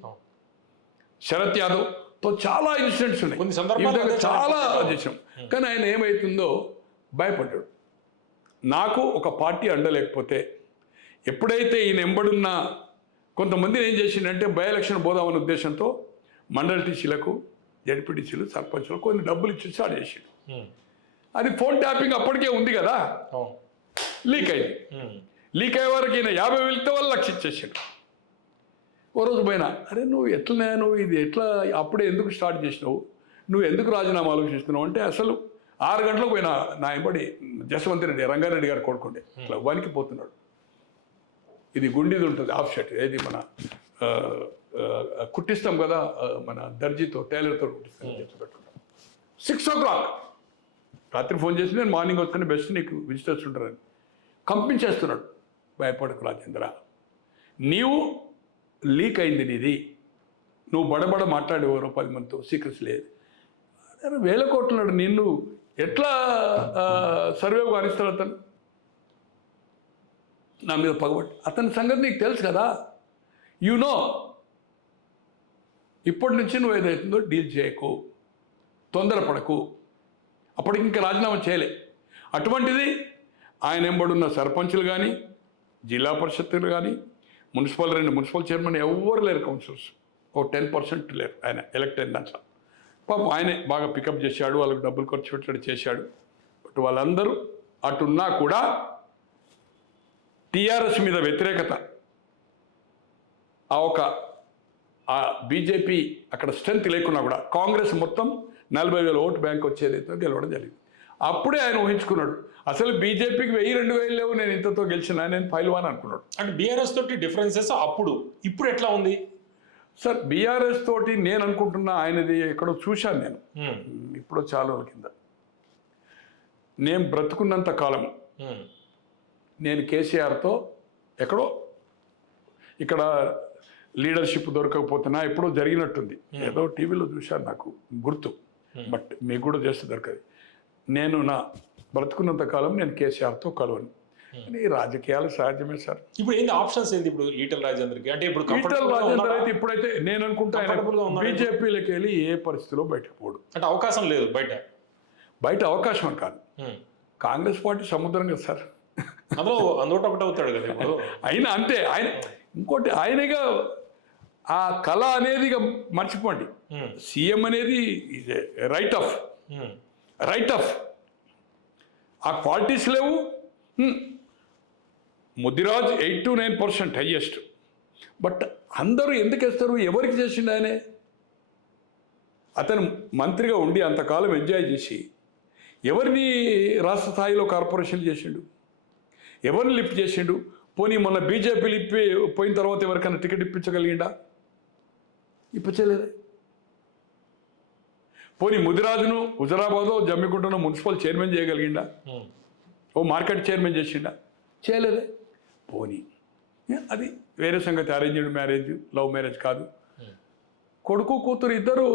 శరత్ యాదవ్తో చాలా ఇన్సిడెంట్స్ ఉన్నాయి, కొన్ని సందర్భాలు చాలా చేసాం. కానీ ఆయన ఏమవుతుందో భయపడ్డాడు. నాకు ఒక పార్టీ అండలేకపోతే, ఎప్పుడైతే ఈయన ఎంబడున్న కొంతమందిని ఏం చేసిండంటే బై ఎలక్షన్ పోదామనే ఉద్దేశంతో మండల టీసీలకు, జడ్పీటీసీలు, సర్పంచ్లకు కొన్ని డబ్బులు ఇచ్చి స్టార్ట్ చేసిండు. అది ఫోన్ ట్యాపింగ్ అప్పటికే ఉంది కదా, లీక్ అయింది. లీక్ అయ్యే వరకు ఈయన 50,000తో వాళ్ళు 1,00,000 ఇచ్చేసాడు. ఓ రోజు పోయినా, అరే నువ్వు ఎట్లనే నువ్వు ఇది ఎట్లా అప్పుడే ఎందుకు స్టార్ట్ చేసినావు, నువ్వు ఎందుకు రాజీనామా ఆలోచిస్తున్నావు అంటే అసలు 6 గంటలకు పోయినా నా ఎంబడి జస్వంత్ రెడ్డి రంగారెడ్డి గారు కొడుకుండే ఇట్లా వణికిపోతున్నాడు. ఇది గుండిది ఉంటుంది ఆఫ్ షర్ట్, ఏది మన కుట్టిస్తాం కదా మన దర్జీతో టైలర్తో కుట్టిస్తాం పెట్టుకుంటాం. 6 o'clock రాత్రి ఫోన్ చేసి నేను మార్నింగ్ వస్తేనే బెస్ట్ నీకు విజిటర్స్ ఉంటారని కంపించేస్తున్నాడు. భయపడకు రాజేంద్ర, నీవు లీక్ అయింది నీది, నువ్వు బడబడ మాట్లాడేవారు 10 మందితో సీక్రెట్స్ లేదు. 1000 కోట్లున్నాడు, నిన్ను ఎట్లా సర్వే కానిస్తాడు అతను నా మీద పగబట్టి. అతని సంగతి నీకు తెలుసు కదా, యు నో. ఇప్పటి నుంచి నువ్వు ఏదైతుందో డీల్ చేయకు, తొందరపడకు. అప్పటికి ఇంకా రాజీనామా చేయలే. అటువంటిది ఆయన ఎంబడున్న సర్పంచులు కానీ, జిల్లా పరిషత్తులు కానీ, రెండు మున్సిపల్ చైర్మన్ ఎవ్వరు లేరు, కౌన్సిలర్స్ ఓ 10% లేరు. ఆయన ఎలక్ట్ అయిన దాంట్లో పాపం ఆయనే బాగా పికప్ చేశాడు, వాళ్ళకి డబ్బులు ఖర్చు పెట్టాడు చేశాడు. బట్ వాళ్ళందరూ అటున్నా కూడా టీఆర్ఎస్ మీద వ్యతిరేకత, ఆ బీజేపీ అక్కడ స్ట్రెంత్ లేకున్నా కూడా కాంగ్రెస్ మొత్తం 40,000 ఓటు బ్యాంక్ వచ్చేదైతే గెలవడం జరిగింది. అప్పుడే ఆయన ఊహించుకున్నాడు, అసలు బీజేపీకి 1000-2000 లేవు, నేను ఇంతతో గెలిచిన, నేను పైల్వాన్ అనుకున్నాడు. అంటే బీఆర్ఎస్ తోటి డిఫరెన్సెస్ అప్పుడు ఇప్పుడు ఎట్లా ఉంది సార్? బీఆర్ఎస్ తోటి నేను అనుకుంటున్నా ఆయనది ఎక్కడో చూశాను నేను, ఇప్పుడు చాలా రోజుల కింద. నేను బ్రతుకున్నంత కాలం నేను కేసీఆర్తో ఎక్కడో ఇక్కడ లీడర్షిప్ దొరకకపోతున్నా ఎప్పుడో జరిగినట్టుంది, ఏదో టీవీలో చూశాను, నాకు గుర్తు, బట్ మీకు కూడా చేస్తే దొరకదు. నేను నా బ్రతుకున్నంత కాలం నేను కేసీఆర్తో కలవను. కానీ రాజకీయాలు సహజమే సార్. ఇప్పుడు ఏంటి ఆప్షన్స్ ఏంటి ఇప్పుడు ఈటల రాజేందర్కి? అంటే ఇప్పుడు ఈటల రాజేందర్ అయితే ఇప్పుడైతే నేను అనుకుంటా బీజేపీలోకి వెళ్ళి ఏ పరిస్థితిలో బయటకు పోడు. అంటే అవకాశం లేదు బయట అవకాశం కాదు. కాంగ్రెస్ పార్టీ సముద్రం కదా సార్, అందులో ఒకటి అవుతాడు కదా ఇప్పుడు. అయినా అంతే. ఆయన ఇంకోటి ఆయనగా ఆ కళ అనేది ఇక మర్చిపోండి. సీఎం అనేది రైట్ ఆఫ్ ఆ క్వాలిటీస్ లేవు. Mudiraj 8 to 9% highest. బట్ అందరూ ఎందుకు వేస్తారు? ఎవరికి చేసిండు ఆయనే? అతను మంత్రిగా ఉండి అంతకాలం ఎంజాయ్ చేసి ఎవరిని రాష్ట్ర స్థాయిలో కార్పొరేషన్ చేసిండు, ఎవరిని లిఫ్ట్ చేసిండు? పోనీ మొన్న బీజేపీ లిప్పి పోయిన తర్వాత ఎవరికైనా టికెట్ ఇప్పించగలిగిండా? ఇప్పించలేదే. పోనీ ముదిరాజును హుజరాబాదో జమ్మికుంటనో మున్సిపల్ చైర్మన్ చేయగలిగిండా? ఓ మార్కెట్ చైర్మన్ చేసిండా? చేయలేదే. పోనీ అది వేరే సంగతి, అరేంజ్డ్ మ్యారేజ్, లవ్ మ్యారేజ్ కాదు. కొడుకు కూతురు ఇద్దరు,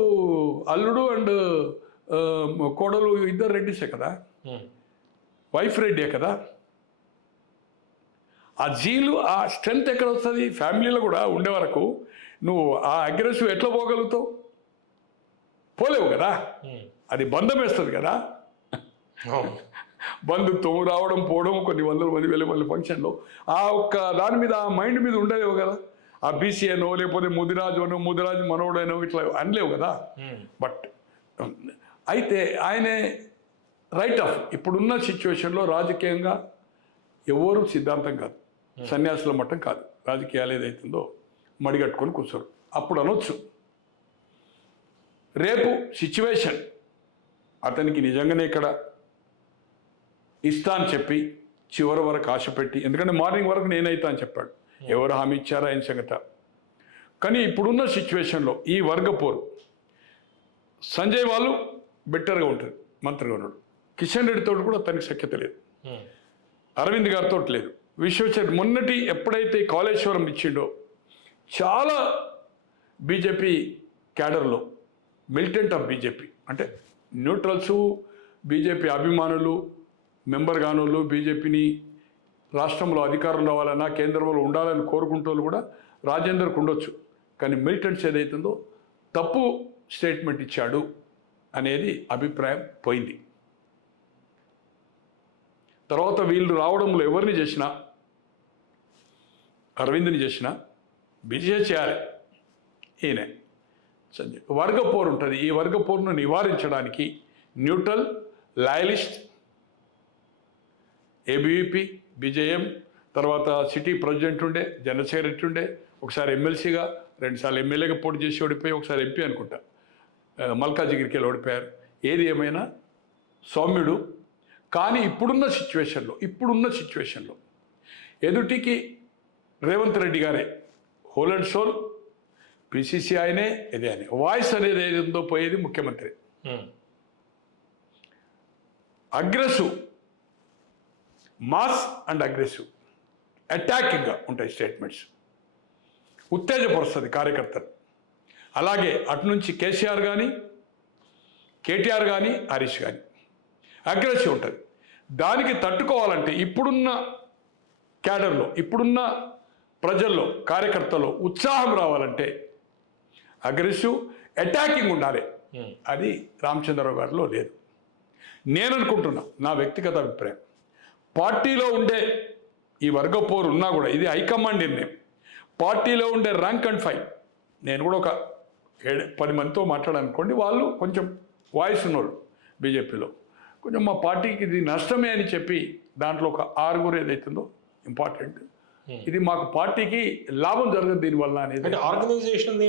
అల్లుడు అండ్ కోడలు ఇద్దరు రెడ్డిసే కదా, వైఫ్ రెడ్డే కదా. ఆ జీలు ఆ స్ట్రెంత్ ఎక్కడ వస్తుంది? ఫ్యామిలీలో కూడా ఉండే వరకు నువ్వు ఆ అగ్రెసివ్ ఎట్లా పోగలుగుతావు? పోలేవు కదా. అది బంధం వేస్తుంది కదా. బంధుత్వం రావడం పోవడం, కొన్ని 100 మంది 1000 మంది ఫంక్షన్లో ఆ ఒక్క దాని మీద, ఆ మైండ్ మీద ఉండలేవు కదా. ఆ బీసీఏనో లేకపోతే ముదిరాజు మనోడైనో ఇట్లా అనలేవు కదా. బట్ అయితే ఆయనే రైట్ ఆఫ్. ఇప్పుడున్న సిచ్యువేషన్లో రాజకీయంగా ఎవరు సిద్ధాంతం కాదు, సన్యాసుల మట్టం కాదు. రాజకీయాలు ఏదైతుందో మడిగట్టుకొని కూర్చోరు. అప్పుడు అనొచ్చు. రేపు సిచ్యువేషన్ అతనికి నిజంగానే ఇక్కడ ఇస్తా అని చెప్పి చివరి వరకు ఆశ పెట్టి, ఎందుకంటే మార్నింగ్ వరకు నేనైతా అని చెప్పాడు. ఎవరు హామీ ఇచ్చారా ఆయన సంగత. కానీ ఇప్పుడున్న సిచ్యువేషన్లో ఈ వర్గపోరు, సంజయ్ వాళ్ళు బెటర్గా ఉంటుంది, మంత్రిగా ఉన్నాడు. కిషన్ రెడ్డితో కూడా తనకి సఖ్యత లేదు, అరవింద్ గారితో లేదు. విశ్వచర్ మొన్నటి ఎప్పుడైతే కాళేశ్వరం ఇచ్చిండో చాలా బీజేపీ క్యాడర్లో మిలిటెంట్ ఆఫ్ బీజేపీ అంటే న్యూట్రల్స్, బీజేపీ అభిమానులు, మెంబర్ కానోళ్ళు, బీజేపీని రాష్ట్రంలో అధికారం రావాలన్నా కేంద్రంలో ఉండాలని కోరుకుంటూ కూడా రాజేందర్కు ఉండొచ్చు. కానీ మిలిటెంట్స్ ఏదైతుందో తప్పు స్టేట్మెంట్ ఇచ్చాడు అనేది అభిప్రాయం పోయింది. తర్వాత వీళ్ళు రావడంలో ఎవరిని చేసినా, అరవింద్ని చేసినా బీజేపీ చేయాలి. ఈయనే సంజయ్. వర్గపోరు ఉంటుంది. ఈ వర్గపోరును నివారించడానికి న్యూట్రల్, లాయలిస్ట్, ఏబీవీపీ, బీజేఎం, తర్వాత సిటీ ప్రెసిడెంట్ ఉండే, జనరల్ సెక్రటరీ ఉండే, ఒకసారి ఎమ్మెల్సీగా, 2 సార్లు ఎమ్మెల్యేగా పోటీ చేసి ఓడిపోయి, ఒకసారి ఎంపీ అనుకుంటా మల్కాజిగిరికి వెళ్ళి ఓడిపోయారు. ఏది ఏమైనా సౌమ్యుడు. కానీ ఇప్పుడున్న సిచ్యువేషన్లో ఎదుటికి రేవంత్ రెడ్డి గారే హోల్ అండ్ సోల్, పిసిసి ఆయనే, ఇదే అని వాయిస్ అనేది ఏది ఉందో పోయేది ముఖ్యమంత్రి. అగ్రెసివ్, మాస్ అండ్ అగ్రెసివ్, అటాకింగ్గా ఉంటాయి స్టేట్మెంట్స్, ఉత్తేజపరుస్తుంది కార్యకర్తలు. అలాగే అటు నుంచి కేసీఆర్ కానీ, కేటీఆర్ కానీ, హరీష్ కానీ అగ్రెసివ్ ఉంటుంది. దానికి తట్టుకోవాలంటే ఇప్పుడున్న క్యాడర్లో, ఇప్పుడున్న ప్రజల్లో, కార్యకర్తల్లో ఉత్సాహం రావాలంటే అగ్రెసివ్, అటాకింగ్ ఉండాలి. అది రామచంద్రరావు గారిలో లేదు. నేను అనుకుంటున్నా, నా వ్యక్తిగత అభిప్రాయం, పార్టీలో ఉండే ఈ వర్గ పోరు ఉన్నా కూడా ఇది హైకమాండ్ నిర్ణయం. పార్టీలో ఉండే ర్యాంక్ అండ్ ఫైల్, నేను కూడా ఒక 10 మందితో మాట్లాడాలనుకోండి, వాళ్ళు కొంచెం వాయిస్ ఉన్నోళ్ళు బీజేపీలో, కొంచెం మా పార్టీకి ఇది నష్టమే అని చెప్పి దాంట్లో ఒక 6 ఏదైతుందో ఇంపార్టెంట్, ఇది మాకు పార్టీకి లాభం జరగదు దీనివల్ల అనేది. అంటే ఆర్గనైజేషన్ ని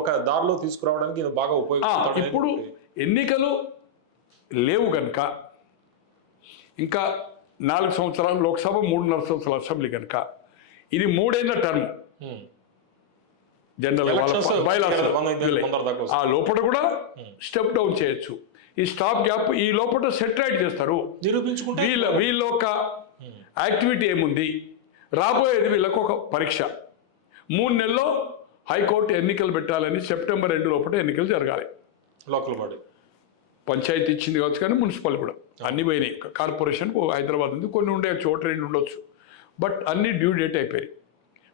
ఒక దారిలో తీసుకురావడానికి ఇది బాగా ఉపయోగపడుతుంది. ఇప్పుడు ఎన్నికలు లేవు కనుక, ఇంకా 4 సంవత్సరాలు లోక్సభ, 3.5 సంవత్సరాలు అసెంబ్లీ కనుక, ఇది 3 టర్మ్ జనరల్ ఆ లోపల కూడా స్టెప్ డౌన్ చేయొచ్చు. ఈ స్టాప్ గ్యాప్ ఈ లోపల సెట్ రైట్ చేస్తారు, నిరూపించుకుంటే వీళ్ళ ఒక యాక్టివిటీ ఏముంది, రాబోయేది వీళ్ళకు ఒక పరీక్ష. 3 నెలల్లో హైకోర్టు ఎన్నికలు పెట్టాలని, సెప్టెంబర్ 2 లోపల ఎన్నికలు జరగాలి. లోకల్ బాడీ పంచాయతీ ఇచ్చింది కావచ్చు, కానీ మున్సిపల్ కూడా అన్ని పోయినాయి. కార్పొరేషన్ హైదరాబాద్ ఉంది, కొన్ని ఉండే చోట 2 ఉండొచ్చు, బట్ అన్ని డ్యూ డేట్ అయిపోయాయి.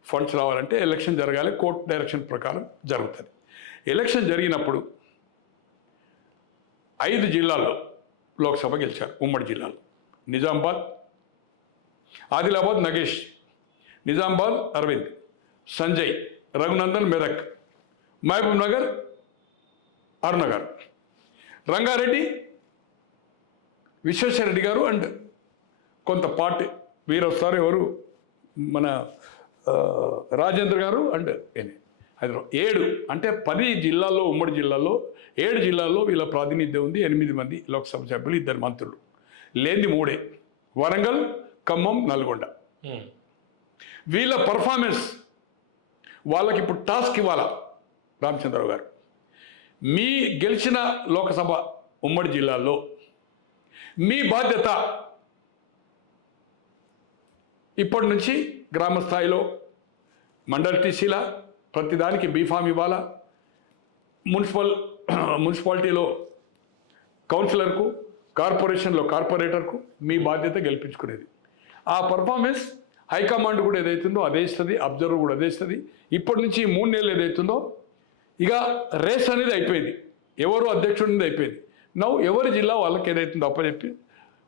ఫండ్స్ రావాలంటే ఎలక్షన్ జరగాలి, కోర్టు డైరెక్షన్ ప్రకారం జరుగుతుంది. ఎలక్షన్ జరిగినప్పుడు 5 జిల్లాల్లో లోక్సభ గెలిచారు, ఉమ్మడి జిల్లాలో. నిజామాబాద్, ఆదిలాబాద్ నగేష్, నిజామాబాద్ అరవింద్, సంజయ్, రఘునందన్ మెదక్, మహబూబ్ నగర్ అరుణగర్, రంగారెడ్డి విశ్వేశ్వరరెడ్డి గారు అండ్ కొంత పార్టీ వీరు వస్తారు, ఎవరు మన రాజేంద్ర గారు అండ్ హైదరాబాద్. 7 అంటే 10 జిల్లాల్లో, ఉమ్మడి జిల్లాల్లో 7 జిల్లాల్లో వీళ్ళ ప్రాతినిధ్యం ఉంది. 8 మంది లోక్సభ సభ్యులు, 2 మంత్రులు, లేని 3 వరంగల్, ఖమ్మం, నల్గొండ. వీళ్ళ పర్ఫార్మెన్స్, వాళ్ళకి ఇప్పుడు టాస్క్ ఇవ్వాలా రామచంద్రరావు గారు. మీ గెలిచిన లోకసభ ఉమ్మడి జిల్లాల్లో మీ బాధ్యత ఇప్పటి నుంచి గ్రామ స్థాయిలో మండల్ టీసీల ప్రతిదానికి బీఫామ్ ఇవ్వాలా, మున్సిపాలిటీలో కౌన్సిలర్కు, కార్పొరేషన్లో కార్పొరేటర్కు మీ బాధ్యత గెలిపించుకునేది. ఆ పర్ఫార్మెన్స్ హైకమాండ్ కూడా ఏదైతుందో అదే ఇస్తుంది, అబ్జర్వర్ కూడా అదే ఇస్తుంది. ఇప్పటి నుంచి 3 నెలలు ఏదైతుందో ఇక రేస్ అనేది అయిపోయింది, ఎవరు అధ్యక్షుడి అయిపోయింది. నవ్వు ఎవరి జిల్లా వాళ్ళకి ఏదైతుందో అప్పచెప్పి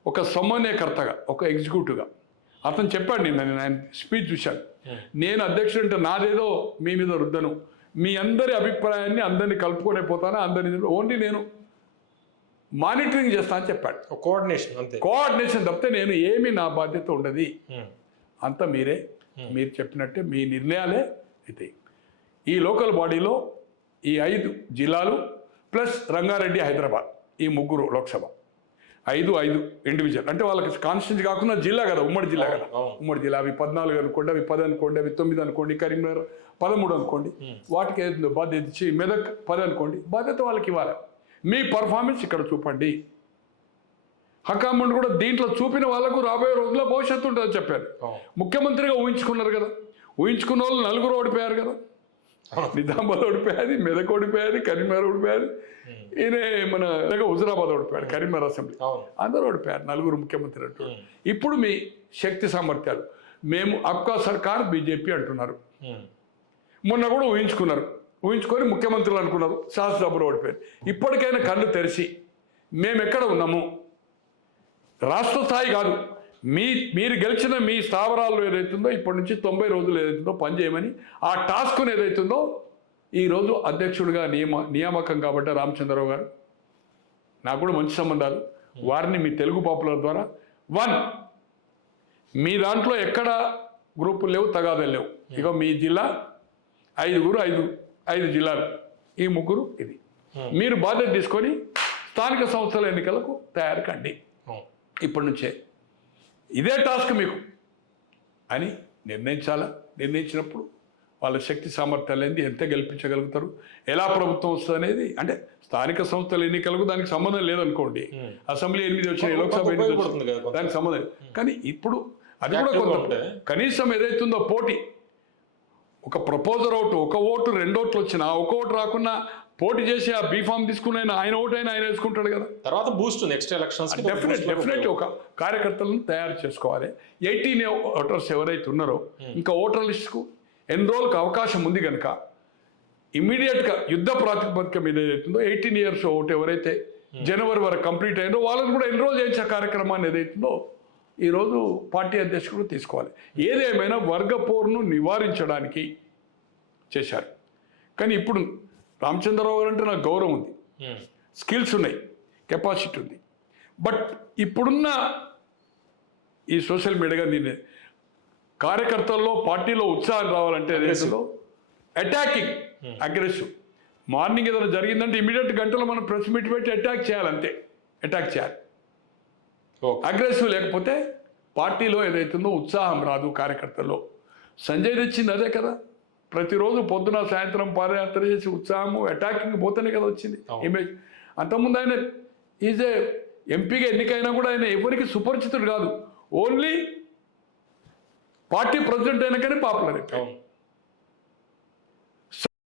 ఒక సమన్వయకర్తగా, ఒక ఎగ్జిక్యూటివ్గా అతను చెప్పాడు. నేను ఆయన స్పీచ్ చూశాను. నేను అధ్యక్షుడు అంటే నాదేదో మీ మీద రుద్దను, మీ అందరి అభిప్రాయాన్ని అందరినీ కలుపుకొని పోతాను, అందరినీ ఓన్లీ నేను మానిటరింగ్ చేస్తా అని చెప్పాడు. కోఆర్డినేషన్ అంతే, కోఆర్డినేషన్ తప్పితే నేను ఏమీ నా బాధ్యత ఉండదు, అంతా మీరే, మీరు చెప్పినట్టే మీ నిర్ణయాలే అయితే. ఈ లోకల్ బాడీలో ఈ 5 జిల్లాలు ప్లస్ రంగారెడ్డి, హైదరాబాద్, ఈ 3 లోక్సభ, 5 ఇండివిజువల్. అంటే వాళ్ళకి కాన్స్టిట్యూన్సీ కాకుండా జిల్లా కదా, ఉమ్మడి జిల్లా కదా. ఉమ్మడి జిల్లా అవి 14 అనుకోండి, అవి 10 అనుకోండి, అవి 9 అనుకోండి, కరీంనగర్ 13 అనుకోండి, వాటికి ఏదో బాధ్యత ఇచ్చి, మెదక్ 10 అనుకోండి, బాధ్యత వాళ్ళకి ఇవ్వాలి. మీ పర్ఫార్మెన్స్ ఇక్కడ చూపండి. హైకమాండ్ కూడా దీంట్లో చూపిన వాళ్ళకు రాబోయే రోజుల్లో భవిష్యత్తు ఉంటుందని చెప్పారు. ముఖ్యమంత్రిగా ఊహించుకున్నారు కదా, ఊహించుకున్న వాళ్ళు 4 ఓడిపోయారు కదా. నిజామాబాద్ ఓడిపోయాది, మెదక్ ఓడిపోయాది, కరీంనగర్ ఓడిపోయాది, ఈయన మన హుజురాబాద్ ఓడిపోయాడు, కరీంనగర్ అసెంబ్లీ, అందరూ ఓడిపోయారు, 4 ముఖ్యమంత్రి అంటూ. ఇప్పుడు మీ శక్తి సామర్థ్యాలు, మేము అబ్కా సర్కార్ బీజేపీ అంటున్నారు, మొన్న కూడా ఊహించుకొని ముఖ్యమంత్రులు అనుకున్నారు, శాసనసభలో ఓడిపోయారు. ఇప్పటికైనా కళ్ళు తెరిచి మేము ఎక్కడ ఉన్నాము, రాష్ట్ర స్థాయి కాదు, మీరు గెలిచిన మీ స్థావరాల్లో ఏదైతుందో ఇప్పటి నుంచి 90 రోజులు ఏదైతుందో పనిచేయమని ఆ టాస్క్ను ఏదైతుందో ఈరోజు అధ్యక్షుడిగా నియామకం కాబట్టి రామచంద్రరావు గారు, నాకు కూడా మంచి సంబంధాలు, వారిని మీ తెలుగు పాపులర్ ద్వారా 1 మీ దాంట్లో ఎక్కడ గ్రూపులు లేవు, తగాదాలు లేవు. ఇక మీ జిల్లా 5 జిల్లాలు, ఈ 3 ఇది. మీరు బాధ్యత తీసుకొని స్థానిక సంస్థల ఎన్నికలకు తయారు కండి ఇప్పటి నుంచే. ఇదే టాస్క్ మీకు అని నిర్ణయించినప్పుడు వాళ్ళ శక్తి సామర్థ్యాలు ఏంది, ఎంత గెలిపించగలుగుతారు, ఎలా ప్రభుత్వం వస్తుంది అనేది. అంటే స్థానిక సంస్థల ఎన్నికలకు దానికి సంబంధం లేదనుకోండి, అసెంబ్లీ 8 వచ్చినాయి, లోక్సభ 8 వచ్చినాయి, దానికి సంబంధం లేదు. కానీ ఇప్పుడు అది కూడా కొంత కనీసం ఏదైతుందో పోటీ, ఒక ప్రపోజర్ ఒక ఓటు 2 ఓట్లు వచ్చినా, ఒక ఓటు రాకున్నా పోటీ చేసి ఆ బీఫామ్ తీసుకుని ఆయన ఓటైనా ఆయన వేసుకుంటాడు కదా. తర్వాత బూస్ట్ నెక్స్ట్ ఎలక్షన్స్ డెఫినెట్ ఒక కార్యకర్తలను తయారు చేసుకోవాలి. 18 ఓటర్స్ ఎవరైతే ఉన్నారో ఇంకా ఓటర్ లిస్టుకు ఎన్రోల్కి అవకాశం ఉంది కనుక ఇమ్మీడియట్గా యుద్ధ ప్రాతిపదిక మీద ఏదైతుందో 18 ఇయర్స్ ఓటు ఎవరైతే జనవరి వరకు కంప్లీట్ అయిందో వాళ్ళని కూడా ఎన్రోల్ చేసే కార్యక్రమాన్ని ఏదైతుందో ఈరోజు పార్టీ అధ్యక్షుడు తీసుకోవాలి. ఏదేమైనా వర్గ పోరును నివారించడానికి చేశారు. కానీ ఇప్పుడు రామచంద్రరావు గారు అంటే నాకు గౌరవం ఉంది, స్కిల్స్ ఉన్నాయి, కెపాసిటీ ఉంది. బట్ ఇప్పుడున్న ఈ సోషల్ మీడియాగా దీన్ని కార్యకర్తల్లో పార్టీలో ఉత్సాహం రావాలంటే దేశంలో అటాకింగ్, అగ్రెసివ్. మార్నింగ్ ఏదైనా జరిగిందంటే ఇమీడియట్ గంటలో మనం ప్రెస్ మీట్ పెట్టి అటాక్ చేయాలి, అంతే. అటాక్ చేయాలి. అగ్రెసివ్ లేకపోతే పార్టీలో ఏదైతుందో ఉత్సాహం రాదు కార్యకర్తల్లో. సంజయ్ తెచ్చింది అదే కదా, ప్రతిరోజు పొద్దున సాయంత్రం పాదయాత్ర చేసి ఉత్సాహము అటాకింగ్ పోతేనే కదా వచ్చింది ఇమేజ్. అంతకుముందు ఆయన ఈజ్ ఎంపీగా ఎన్నికైనా కూడా ఆయన ఎవరికి సుపరిచితుడు కాదు, ఓన్లీ పార్టీ ప్రెసిడెంట్ అయినా కానీ పాపులర్ అయిపోయాడు.